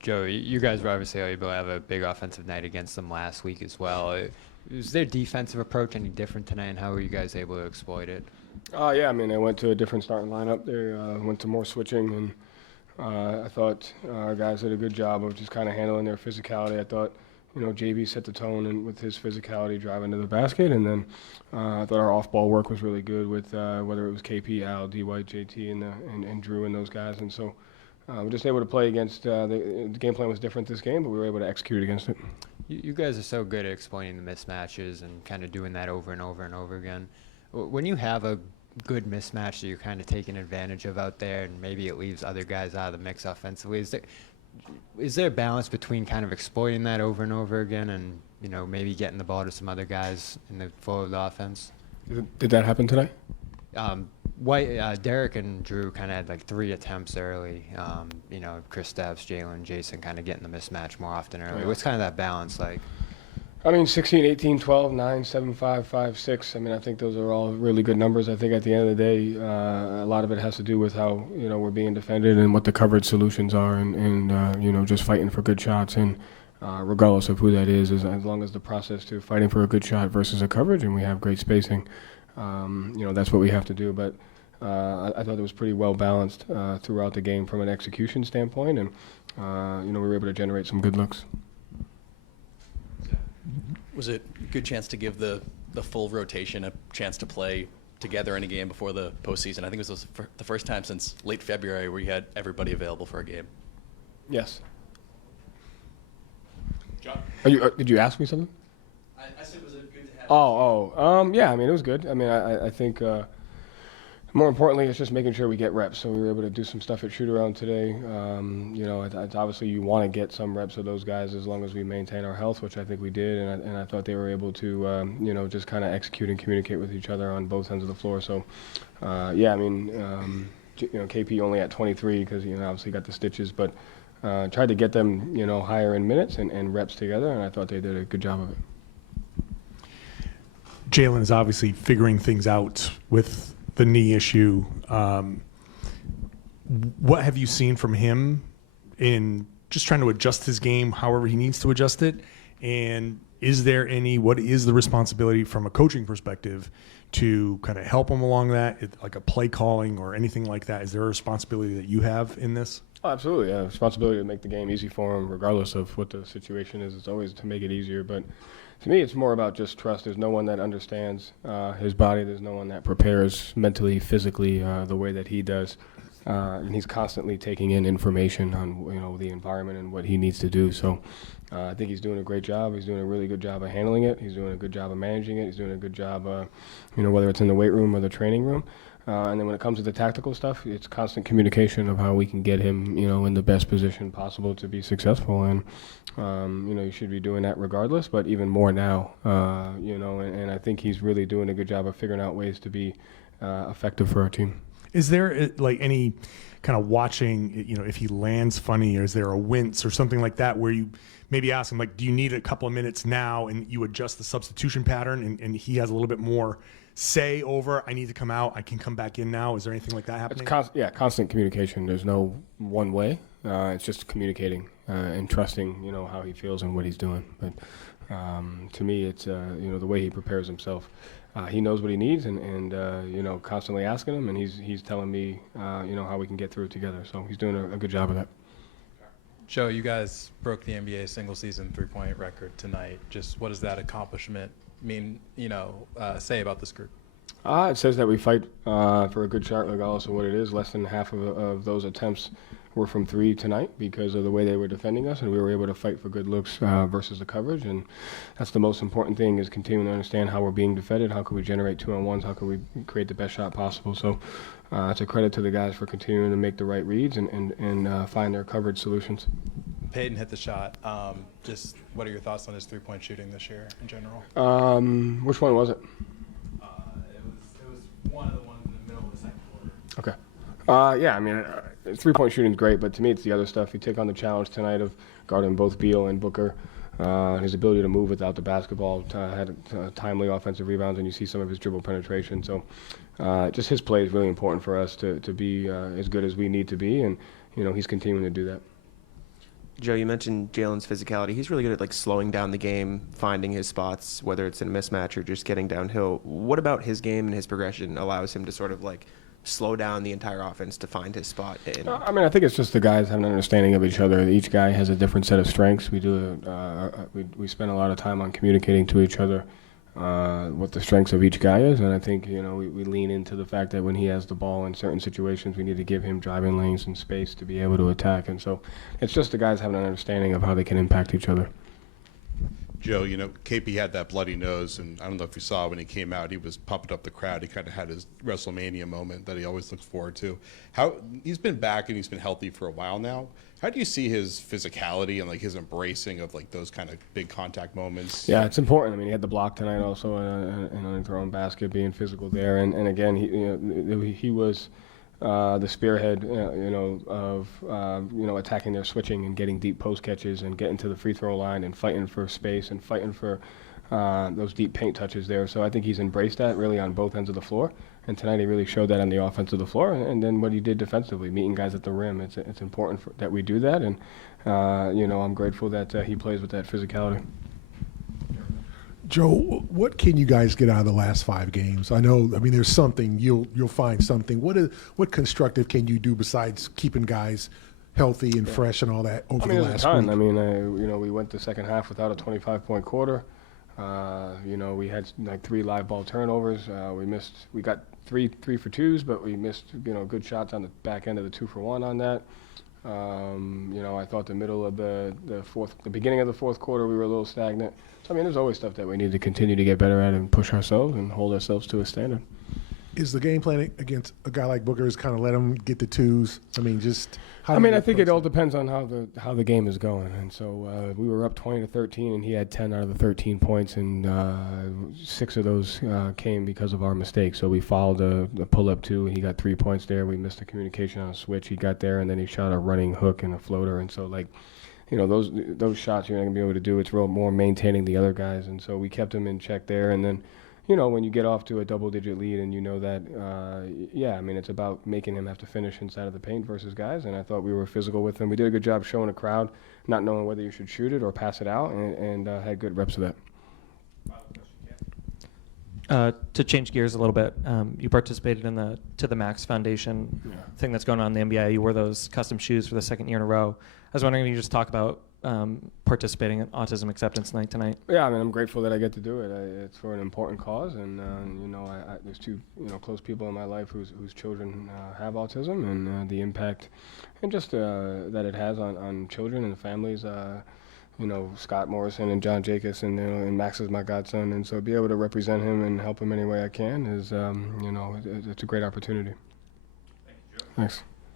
Joe, you guys were obviously able to have a big offensive night against them last week as well. Was their defensive approach any different tonight, and how were you guys able to exploit it? Yeah, I mean, they went to a different starting lineup. They went to more switching, and I thought our guys did a good job of just kind of handling their physicality. I thought, JB set the tone and with his physicality driving to the basket, and then I thought our off-ball work was really good with whether it was KP, Al, D. White, JT, and Drew and those guys, and so we're just able to play against. The game plan was different this game, but we were able to execute against it. You guys are so good at exploiting the mismatches and kind of doing that over and over and over again. When you have a good mismatch that you're kind of taking advantage of out there, and maybe it leaves other guys out of the mix offensively, is there a balance between kind of exploiting that over and over again and, maybe getting the ball to some other guys in the flow of the offense? Did that happen tonight? Derek and Drew kind of had like 3 attempts early. Chris Steps, Jalen, Jason kind of getting the mismatch more often early. What's kind of that balance like? I mean, 16, 18, 12, 9, 7, 5, 5, 6. I mean, I think those are all really good numbers. I think at the end of the day, a lot of it has to do with how, we're being defended and what the coverage solutions are and just fighting for good shots. And regardless of who that is, as long as the process to fighting for a good shot versus a coverage and we have great spacing, that's what we have to do. But I thought it was pretty well balanced throughout the game from an execution standpoint. And, we were able to generate some good looks. Was it a good chance to give the full rotation a chance to play together in a game before the postseason? I think it was the first time since late February where you had everybody available for a game. Yes. John? Did you ask me something? I said, was it good to have? Yeah. I mean, it was good. I mean, I think more importantly, it's just making sure we get reps. So we were able to do some stuff at shoot around today. It's obviously you want to get some reps of those guys as long as we maintain our health, which I think we did. And I thought they were able to, just kind of execute and communicate with each other on both ends of the floor. So, KP only at 23 because, obviously got the stitches, but tried to get them, higher in minutes and reps together. And I thought they did a good job of it. Jalen is obviously figuring things out with the knee issue. What have you seen from him in just trying to adjust his game however he needs to adjust it? And what is the responsibility from a coaching perspective to kind of help him along that, like a play calling or anything like that? Is there a responsibility that you have in this? Oh, absolutely, yeah. Responsibility to make the game easy for him, regardless of what the situation is. It's always to make it easier. But to me, it's more about just trust. There's no one that understands his body. There's no one that prepares mentally, physically the way that he does. And he's constantly taking in information on the environment and what he needs to do. So I think he's doing a great job. He's doing a really good job of handling it. He's doing a good job of managing it. He's doing a good job, whether it's in the weight room or the training room. And then when it comes to the tactical stuff, it's constant communication of how we can get him, in the best position possible to be successful. And, you should be doing that regardless, but even more now, and I think he's really doing a good job of figuring out ways to be effective for our team. Is there like any kind of watching, if he lands funny, or is there a wince or something like that where you maybe ask him, like, do you need a couple of minutes now, and you adjust the substitution pattern and he has a little bit more say over, I need to come out, I can come back in now? Is there anything like that happening? It's constant communication. There's no one way. It's just communicating and trusting, how he feels and what he's doing. But to me, it's, the way he prepares himself. He knows what he needs and constantly asking him, and he's telling me, how we can get through it together. So he's doing a good job of that. Joe, you guys broke the NBA single-season three-point record tonight. Just what does that accomplishment mean, say about this group? It says that we fight for a good shot regardless of what it is. Less than half of those attempts were from three tonight because of the way they were defending us, and we were able to fight for good looks versus the coverage. And that's the most important thing, is continuing to understand how we're being defended, how can we generate 2-on-1s, how can we create the best shot possible. So it's a credit to the guys for continuing to make the right reads and find their coverage solutions. Payton hit the shot. Just what are your thoughts on his three-point shooting this year in general? Which one was it? It was one of the ones in the middle of the second quarter. Okay. Yeah, I mean, three-point shooting is great, but to me it's the other stuff. He took on the challenge tonight of guarding both Beal and Booker. His ability to move without the basketball, had timely offensive rebounds, and you see some of his dribble penetration. So just his play is really important for us to be as good as we need to be, and he's continuing to do that. Joe, you mentioned Jalen's physicality. He's really good at like slowing down the game, finding his spots, whether it's in a mismatch or just getting downhill. What about his game and his progression allows him to sort of like slow down the entire offense to find his spot? I mean, I think it's just the guys having an understanding of each other. Each guy has a different set of strengths. We spend a lot of time on communicating to each other what the strengths of each guy is, and I think we lean into the fact that when he has the ball in certain situations, we need to give him driving lanes and space to be able to attack. And so it's just the guys having an understanding of how they can impact each other. Joe, KP had that bloody nose, and I don't know if you saw when he came out, he was pumping up the crowd. He kind of had his WrestleMania moment that he always looks forward to. He's been back and he's been healthy for a while now. How do you see his physicality and like his embracing of like those kind of big contact moments? Yeah, it's important. I mean, he had the block tonight also in on his own basket, being physical there, and again, he was the spearhead, of attacking their switching and getting deep post catches and getting to the free throw line and fighting for space and fighting for those deep paint touches there. So I think he's embraced that really on both ends of the floor. And tonight he really showed that on the offense of the floor. And then what he did defensively, meeting guys at the rim. It's important that we do that. And I'm grateful that he plays with that physicality. Joe, what can you guys get out of the last 5 games? I mean, there's something you'll find something. What constructive can you do besides keeping guys healthy and fresh and all that over the last week? I mean, we went the second half without a 25-point quarter. We had like 3 live ball turnovers. We got three for twos, but we missed good shots on the back end of the 2 for 1 on that. I thought the middle of the beginning of the fourth quarter, we were a little stagnant. So, I mean, there's always stuff that we need to continue to get better at and push ourselves and hold ourselves to a standard. Is the game plan against a guy like Booker is kind of let him get the twos? I mean, I think it all depends on how the game is going. And so we were up 20-13, and he had 10 out of the 13 points, and 6 of those came because of our mistakes. So we fouled a pull-up 2, and he got 3 points there. We missed a communication on a switch. He got there, and then he shot a running hook and a floater. And so, those shots you're not going to be able to do. It's more maintaining the other guys. And so we kept him in check there, and then when you get off to a double-digit lead and that, it's about making him have to finish inside of the paint versus guys, and I thought we were physical with him. We did a good job showing a crowd, not knowing whether you should shoot it or pass it out, and had good reps of that. To change gears a little bit, you participated in the To The Max Foundation thing that's going on in the NBA. You wore those custom shoes for the 2nd year in a row. I was wondering if you could just talk about participating in Autism Acceptance Night tonight. Yeah, I mean, I'm grateful that I get to do it. It's for an important cause, and there's 2 close people in my life whose children have autism, and the impact and just that it has on children and families. Scott Morrison and John Jacobs, and Max is my godson, and so be able to represent him and help him any way I can is, it's a great opportunity. Thank you, Joe. Thanks.